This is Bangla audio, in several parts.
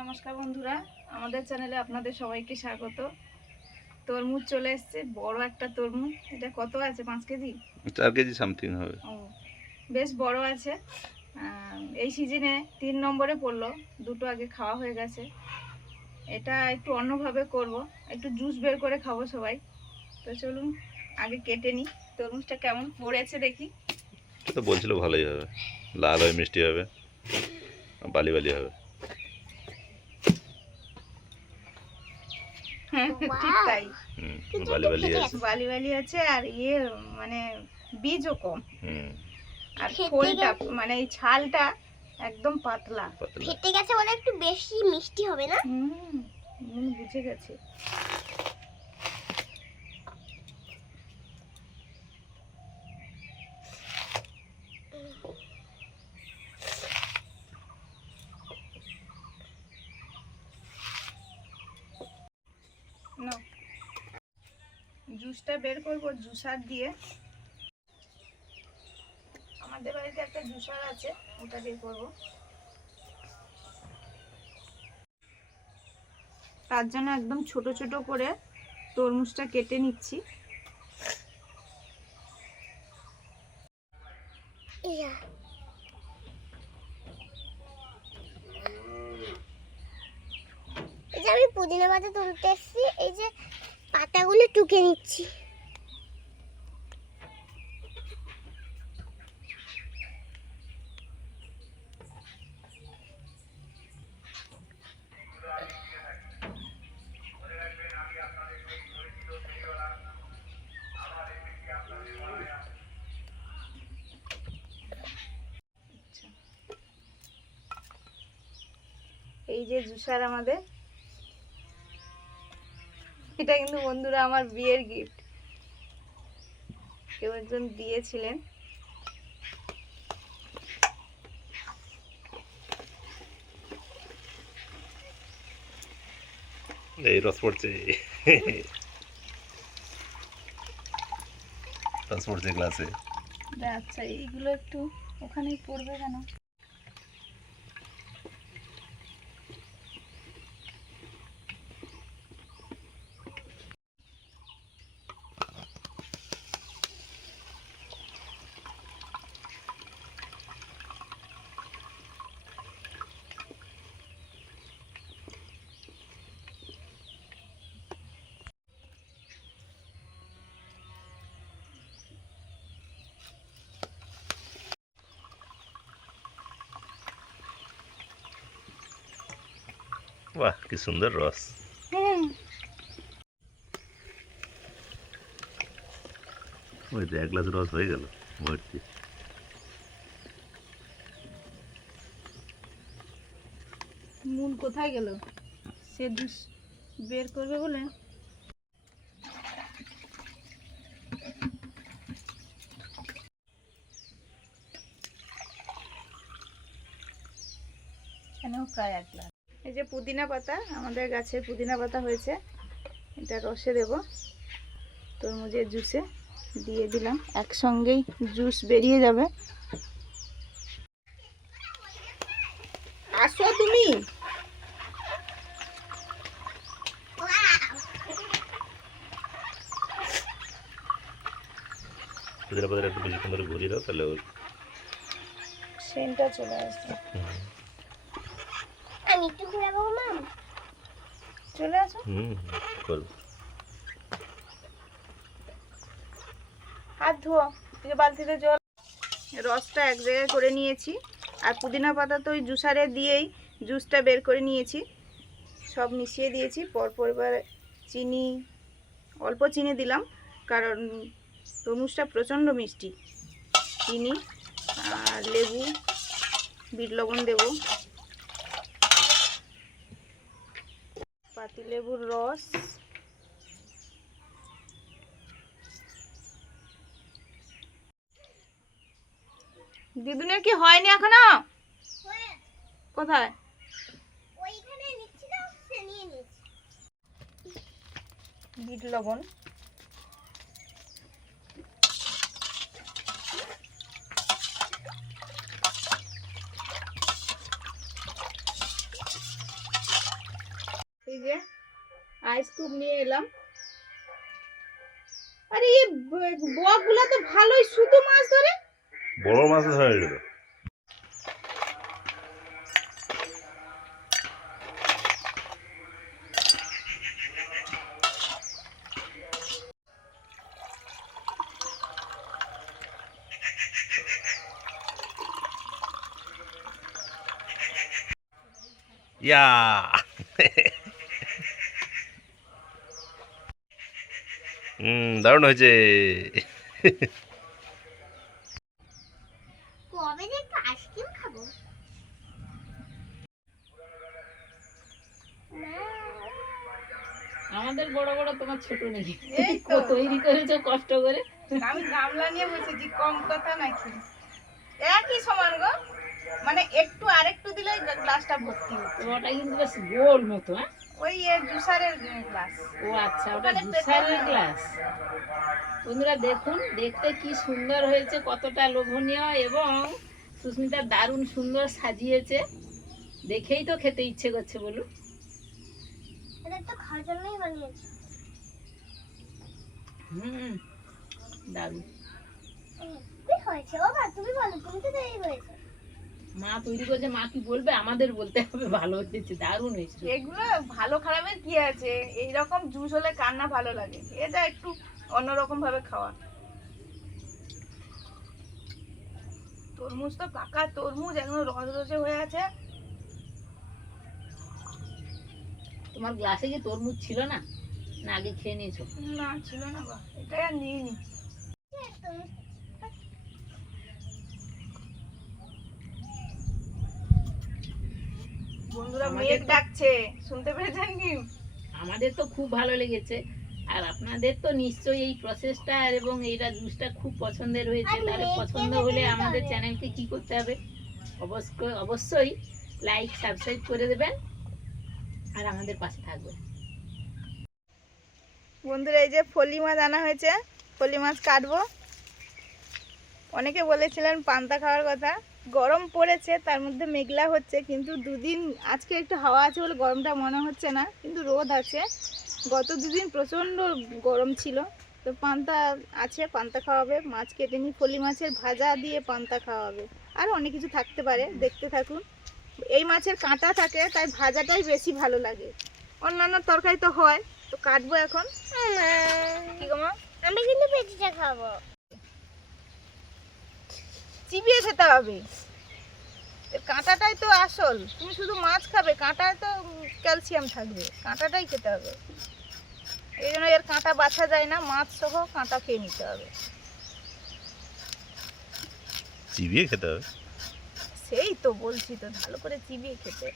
নমস্কার বন্ধুরা, আমাদের চ্যানেলে আপনাদের সবাইকে স্বাগত। তরমুজ চলে এসেছে, বড় একটা তরমুজ। এটা কত আছে? 5 কেজি, 4 কেজি সামথিং হবে। ও বেশ বড় আছে। এই সিজনে 3 নম্বরে পড়লো, দুটো আগে খাওয়া হয়ে গেছে। এটা একটু অন্যভাবে করব, একটু জুস বের করে খাবো সবাই। তো চলুন আগে কেটে নিই। তরমুজটা কেমন পড়েছে দেখি। তো বলছিল ভালোই হবে, লাল হয়, মিষ্টি হবে, বালি বালি হবে। ঠিক তাই, বালি বালি আছে, বালি বালি আছে। আর মানে বীজও কম। আর খেতে খোলটা গেছে। মানে এই ছালটা একদম পাতলা। ফেটে গেছে বলে একটু বেশি মিষ্টি হবে না? বুঝে গেছে। নাও, জুসটা বের করবো জুসার দিয়ে। আমাদের বাড়িতে একটা জুসার আছে, ওটা বের করবো। তার জন্য একদম ছোট ছোট করে তরমুজটা কেটে নিচ্ছি। এই যে আমি পুদিনা পাতা তুলতে এসেছি, এই যে পাতাগুলো টুকে নিচ্ছি। এই যে জুসার আমাদের, এটা কিন্তু বন্ধুরা আমার বিয়ের গিফট, কেউ একজন দিয়েছিলেন। এই রস পড়ছে, রস পড়ছে গ্লাসে। আচ্ছা, এইগুলো একটু ওখানেই পড়বে কেন? বাহ, কি সুন্দর রস। ওই তো 1 গ্লাস রস হয়ে গেল ভর্তি। মূল কোথায় গেল? সে জুস বের করবে বলে এখানেও প্রায় 1 গ্লাস। এই যে পুদিনা পাতা, আমাদের গাছে পুদিনা পাতা হয়েছে, এটা রসে দেব, তরমুজের জুসে দিয়ে দিলাম, একসঙ্গেই জুস বেরিয়ে যাবে। আসো তুমি। পুদিনা পাতাটা একটু বেশিক্ষণ ধরে ঘুরিয়ে দাও, তাহলে ওর সেন্টটা চলে আসবে। আমি একটু ঘুরাবো মাম। চলে আসো। করবো। হাত ধোয়া, এই যে বালতিতে জল। রসটা এক জায়গায় করে নিয়েছি, আর পুদিনা পাতা তো ওই জুসারে দিয়েই জুসটা বের করে নিয়েছি, সব মিশিয়ে দিয়েছি। পরপর এবার চিনি, অল্প চিনি দিলাম, কারণ তরমুজটা প্রচণ্ড মিষ্টি। চিনি আর লেবু, বিট লবণ দেব, পাতি লেবুর রস, দিদুনের কি হয়নি এখনো? কোথায়? ওইখানে নিচ্ছি না, সে নিয়ে নিচ্ছি। বিট লবণ, এই যে আইস কিউব নিয়ে এলাম। আরে এই বকগুলা তো ভালোই শুধু মাছ ধরে। বড় মাছ ধরে গেল। ইয়া দারুণ হয়েছে। কবে যে একটু আইসক্রিম খাবো। আমাদের বড় বড়, তোমার ছোট নাকি? এই তো। তৈরি করেছো কষ্ট করে। আমি গামলা নিয়ে বসেছি, কম কথা নাকি? একই সমান গো, মানে একটু আরেকটু দিলেই গ্লাসটা ভর্তি হতো। তো ওটা কিন্তু বেশ গোল মতো, হ্যাঁ? ওই জুসারের গ্লাস। ও আচ্ছা, ওটা ওখানে জুসারের পেছনে- গ্লাস। বন্ধুরা দেখুন, দেখতে কি সুন্দর হয়েছে, কতটা লোভনীয়, এবং সুস্মিতা দারুণ সুন্দর সাজিয়েছে। দেখেই তো খেতে ইচ্ছে করছে, বলুন। এটা তো খাওয়ার জন্যই বানিয়েছি। দারুণ। কি হয়েছে বাবা, তুমি বলো, তুমি তো তৈরি করেছো। মা তৈরি করেছে, মা কি বলবে? আমাদের বলতে হবে ভালো হয়েছে, দারুণ হয়েছে। এগুলো ভালো খারাপের কি আছে, এইরকম জুস হলে কার না ভালো লাগে। এটা একটু অন্যরকম ভাবে খাওয়া। তরমুজ তো পাকা তরমুজ, একদম রসরসে হয়ে আছে। তোমার গ্লাসে কি তরমুজ ছিল না? না আগে খেয়ে নিয়েছো? না ছিল না বা, এটা আর নিইনি। বন্ধুরা আমাদের মেঘ তো- ডাকছে, শুনতে পেরেছেন কি? আমাদের তো খুব ভালো লেগেছে, আর আপনাদের তো নিশ্চয়ই এই প্রসেসটা এবং এইটা জুসটা খুব পছন্দের হয়েছে। আর তাহলে মেয়েকে পছন্দ দেখে হলে নিতে আমাদের হবে। চ্যানেলকে কি করতে হবে? অবশ্যই লাইক সাবস্ক্রাইব করে দেবেন আর আমাদের পাশে থাকবেন। বন্ধুরা এই যে ফলি মাছ আনা হয়েছে, ফলি মাছ কাটবো। অনেকে বলেছিলেন পান্তা খাওয়ার কথা। গরম পড়েছে, তার মধ্যে মেঘলা হচ্ছে, কিন্তু দুদিন আজকে একটু হাওয়া আছে বলে গরমটা মনে হচ্ছে না, কিন্তু রোদ আছে। গত দুদিন প্রচণ্ড গরম ছিল। তো পান্তা আছে, পান্তা খাওয়াবে। মাছ কেটে নিই, ফলি মাছের ভাজা দিয়ে পান্তা খাওয়াবে। আর অনেক কিছু থাকতে পারে, দেখতে থাকুন। এই মাছের কাঁটা থাকে, তাই ভাজাটাই বেশি ভালো লাগে। অন্যান্য তরকারি তো হয়। তো কাটবো এখন। কি গো মা? আমি কিন্তু পেটিটা খাবো। চিবিয়ে খেতে হবে, এর কাঁটাটাই তো আসল। তুমি শুধু মাছ খাবে, কাঁটায় তো ক্যালসিয়াম থাকবে, কাঁটাটাই খেতে হবে। এই জন্য এর কাঁটা বাছা যায় না, মাছ সহ কাঁটা খেয়ে নিতে হবে। চিবিয়ে খেতে হবে। সেই তো বলছি, তো ভালো করে চিবিয়ে খেতে।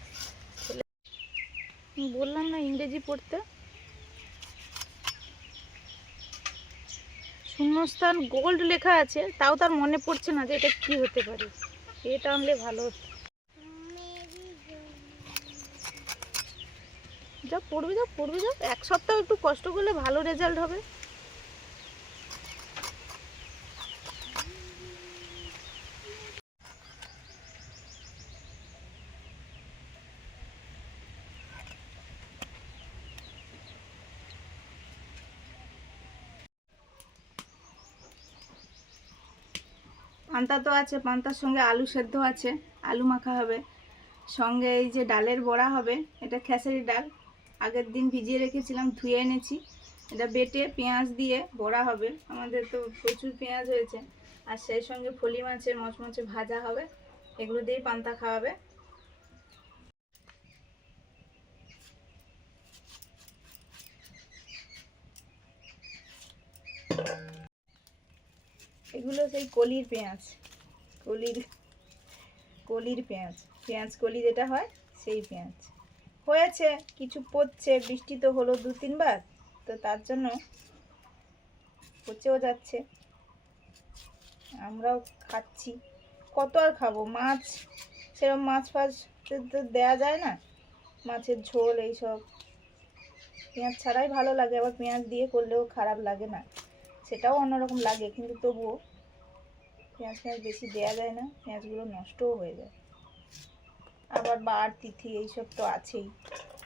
বললাম না ইংরেজি পড়তে। শূন্যস্থান গোল্ড লেখা আছে, তাও তার মনে পড়ছে না যে এটা কি হতে পারে। এটা আনলে ভালো হতো। যা পড়বে যা পড়বে যা, এক সপ্তাহ একটু কষ্ট করলে ভালো রেজাল্ট হবে। পান্তা তো আছে, পান্তার সঙ্গে আলু সেদ্ধ আছে, আলু মাখা হবে। সঙ্গে এই যে ডালের বড়া হবে, এটা খেসারি ডাল। আগের দিন ভিজিয়ে রেখেছিলাম, ধুয়ে এনেছি। এটা বেটে পেঁয়াজ দিয়ে বড়া হবে। আমাদের তো প্রচুর পেঁয়াজ হয়েছে। আর সেই সঙ্গে ফলি মাছের মচমচে ভাজা হবে। এগুলো দিয়েই পান্তা খাওয়াবে। এগুলো সেই কলির পেঁয়াজ, কলির কলির পেঁয়াজ, পেঁয়াজ কলি যেটা হয় সেই পেঁয়াজ। হয়েছে কিছু পচছে, বৃষ্টি তো হলো 2-3 বার, তো তার জন্য পচেও যাচ্ছে। আমরাও খাচ্ছি, কত আর খাবো মাছ। সেরকম মাছ ফাছ তো দেওয়া যায় না, মাছের ঝোল এইসব পেঁয়াজ ছাড়াই ভালো লাগে। আবার পেঁয়াজ দিয়ে করলেও খারাপ লাগে না, সেটাও অন্যরকম লাগে, কিন্তু তবুও পেঁয়াজ বেশি দেওয়া যায় না, পেঁয়াজগুলো নষ্টও হয়ে যায়। আবার বার তিথি এইসব তো আছেই।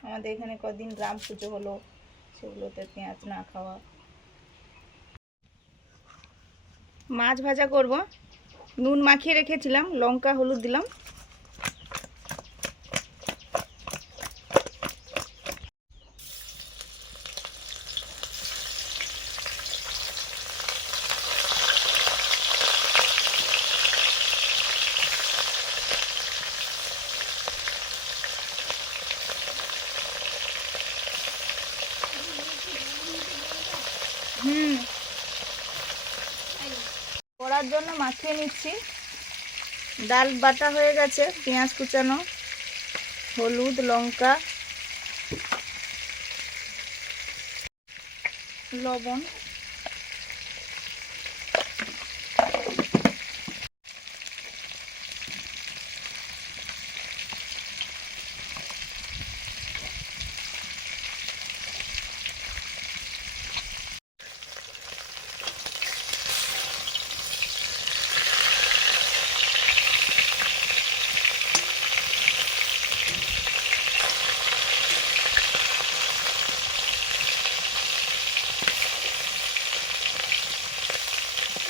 আমাদের এখানে কদিন গ্রাম পুজো হলো, সেগুলোতে পেঁয়াজ না খাওয়া। মাছ ভাজা করব, নুন মাখিয়ে রেখেছিলাম, লঙ্কা হলুদ দিলাম। করার জন্য মাখিয়ে নিচ্ছি। ডাল বাটা হয়ে গেছে, পেঁয়াজ কুচানো, হলুদ, লঙ্কা, লবণ।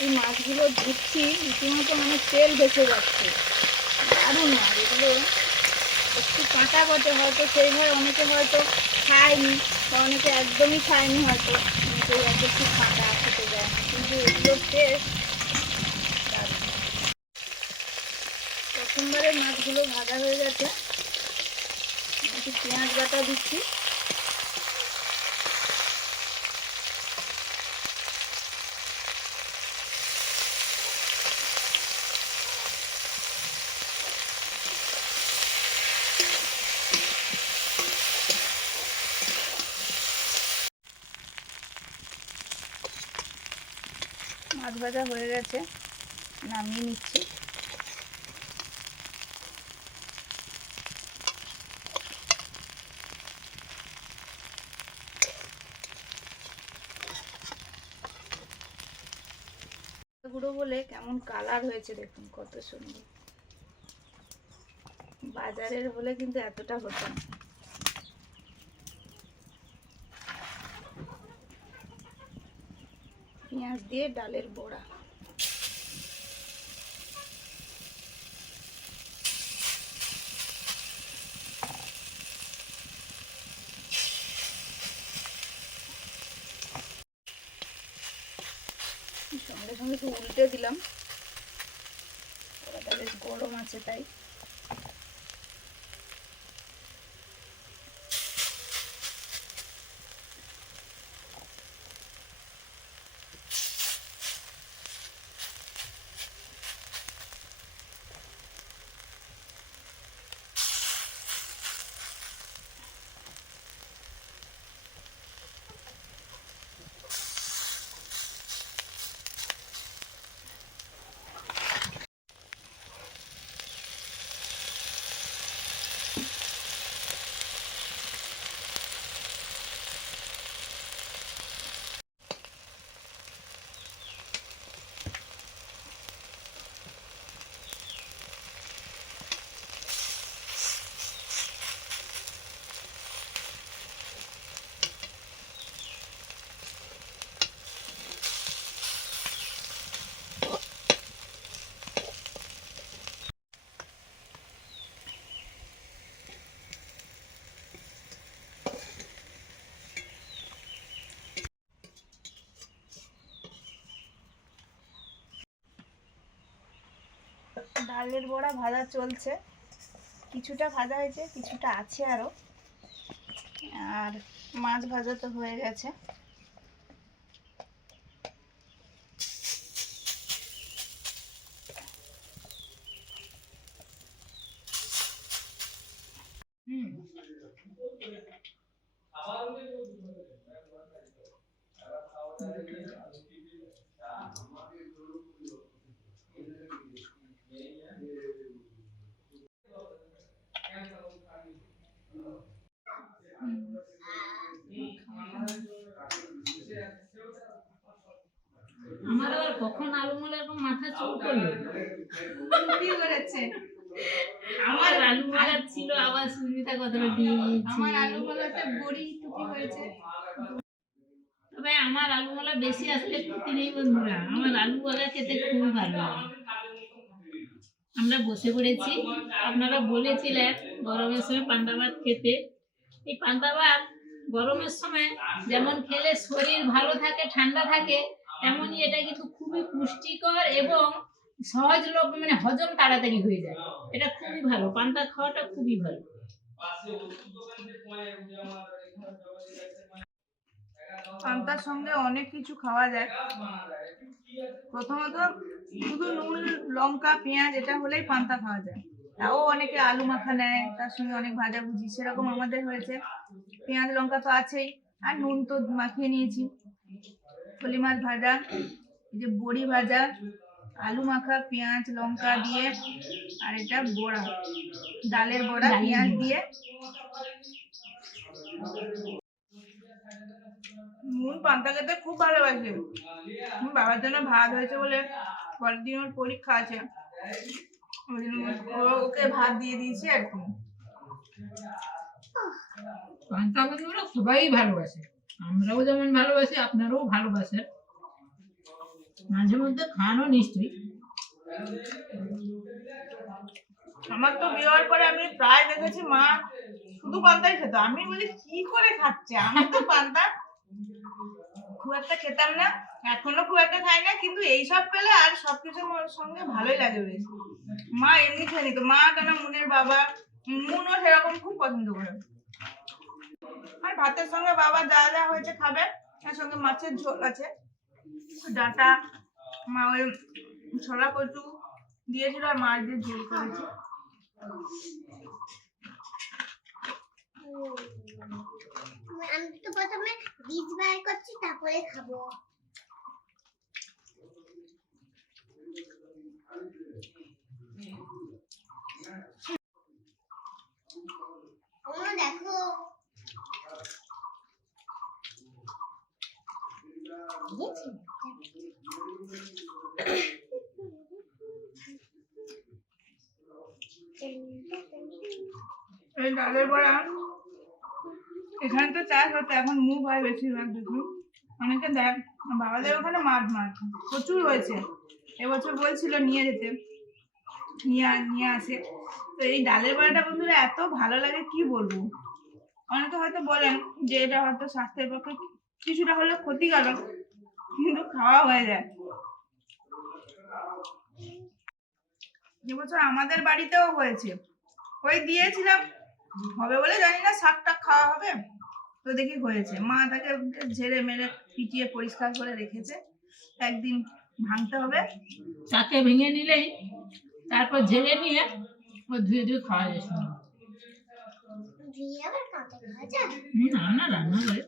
এই মাছগুলো ধুচ্ছি, রীতিমতো মানে তেল ভেসে যাচ্ছে, দারুণ মাছ এগুলো। একটু কাঁটা বটে, হয়তো সেইভাবে অনেকে হয়তো খায়নি, বা অনেকে একদমই খায়নি, হয়তো অনেকে হয়তো একটু কাঁটা খেতে যায় না, কিন্তু এগুলোর টেস্ট দারুণ। প্রথমবারে মাছগুলো ভাজা হয়ে গেছে, একটু পেঁয়াজ বাটা দিচ্ছি। মাছ ভাজা হয়ে গেছে, নামিয়ে নিচ্ছি। গুঁড়ো বলে কেমন কালার হয়েছে দেখুন, কত সুন্দর। বাজারের হলে কিন্তু এতটা হতো না। পেঁয়াজ দিয়ে ডালের বড়া। সঙ্গে সঙ্গে একটু উল্টে দিলাম, ওটা বেশ গরম আছে তাই। ডালের বড়া ভাজা চলছে, কিছুটা ভাজা হয়েছে, কিছুটা আছে আরো। আর মাছ ভাজা তো হয়ে গেছে। আমার আবার কখন আলু মলে এরকম মাথা চুল করলো। কি করেছে? আমার আলু মালা ছিল, আবার সুস্মিতা কথাটা দিয়ে দিয়েছি। আমার আলু বলাতে বড়ি টুকি হয়েছে। তবে আমার আলু মালা বেশি আসলে ক্ষতি নেই বন্ধুরা, আমার আলু মালা খেতে খুব ভালো লাগে। আমরা বসে পড়েছি, আপনারা বলেছিলেন গরমের সময় পান্তা ভাত খেতে। এই পান্তা ভাত গরমের সময় যেমন খেলে শরীর ভালো থাকে, ঠান্ডা থাকে, তেমনই এটা কিন্তু খুবই পুষ্টিকর এবং সহজলভ্য, মানে হজম তাড়াতাড়ি হয়ে যায়। এটা খুবই ভালো, পান্তা খাওয়াটা খুবই ভালো। পান্তার সঙ্গে অনেক কিছু খাওয়া যায়। প্রথমত শুধু নুন লঙ্কা পেঁয়াজ এটা হলেই পান্তা খাওয়া যায়। তাও অনেকে আলু মাখা নেয়, তার সঙ্গে অনেক ভাজাভুজি, সেরকম আমাদের হয়েছে পেঁয়াজ লঙ্কা তো আছেই, আর নুন তো মাখিয়ে নিয়েছি, ফলি মাছ ভাজা, এই যে বড়ি ভাজা, আলু মাখা পেঁয়াজ লঙ্কা দিয়ে, আর এটা বড়া, ডালের বড়া পেঁয়াজ দিয়ে। নুন পান্তা খেতে খুব ভালোবাসে। আমার বাবার জন্য ভাত হয়েছে বলে, পরের দিন ওর পরীক্ষা আছে, ওই জন্য ওকে ভাত দিয়ে দিয়েছি আর কি। পান্তা বন্ধুরা সবাই ভালোবাসে, আমরাও যেমন ভালোবাসি, আপনারাও ভালোবাসেন। মাঝে মধ্যে খানো নিশ্চয়ই। আমার তো বিয়ে হওয়ার পরে আমি প্রায় দেখেছি মা শুধু পান্তাই খেত। আমি বলি কি করে খাচ্ছে, আমি তো পান্তা খুব একটা খেতাম না, এখনো খুব একটা খাই না, কিন্তু এইসব পেলে আর সবকিছুর সঙ্গে ভালোই লাগে বেশ। মা এমনি খেয়ে নিত, মা কেন মুনের বাবা, মুনও সেরকম খুব পছন্দ করে। আর ভাতের সঙ্গে বাবা যা যা হয়েছে খাবে, তার সঙ্গে মাছের ঝোল আছে, ডাঁটা, মা ওই ছোলা কচু দিয়েছিল আর মাছ দিয়ে ঝোল করেছে। আমি তো প্রথমে বীজ বার করছি, তারপরে খাবো। দেখো এই ডালের বড়া এখানে তো চাষ হতো, এখন মুখ হয় বেশিরভাগ দেখুন, অনেকে দেখ। বাবাদের ওখানে মাঠ প্রচুর হয়েছে, এবছর বলছিল নিয়ে যেতে, নিয়ে আসে। তো এই ডালের বড়াটা বন্ধুরা এত ভালো লাগে কি বলবো। অনেকে হয়তো বলেন যে এটা হয়তো স্বাস্থ্যের পক্ষে কিছুটা হলেও ক্ষতিকারক, কিন্তু খাওয়া হয়ে যায়। এবছর আমাদের বাড়িতেও হয়েছে, ওই দিয়েছিলাম, হবে বলে জানি না, শাক টাক খাওয়া হবে তো দেখি হয়েছে। মা তাকে ঝেড়ে মেরে পিটিয়ে পরিষ্কার করে রেখেছে, একদিন ভাঙতে হবে। তাকে ভেঙে নিলেই তারপর ঝেড়ে নিয়ে ও ধুয়ে ধুয়ে খাওয়া যায়। না না, রান্না করে।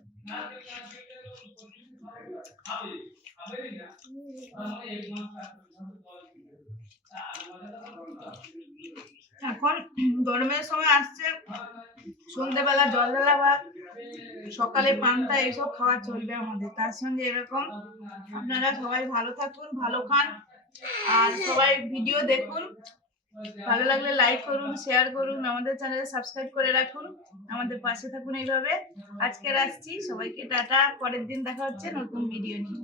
এখন গরমের সময় আসছে, সন্ধ্যেবেলা জল ঢালা ভাত, সকালে পান্তা, এইসব খাওয়া চলবে আমাদের। তার সঙ্গে এরকম আপনারা সবাই ভালো থাকুন, ভালো খান, আর সবাই ভিডিও দেখুন। ভালো লাগলে লাইক করুন, শেয়ার করুন, আমাদের চ্যানেলে সাবস্ক্রাইব করে রাখুন, আমাদের পাশে থাকুন এইভাবে। আজকে আসছি, সবাইকে টাটা, পরের দিন দেখা হচ্ছে নতুন ভিডিও নিয়ে।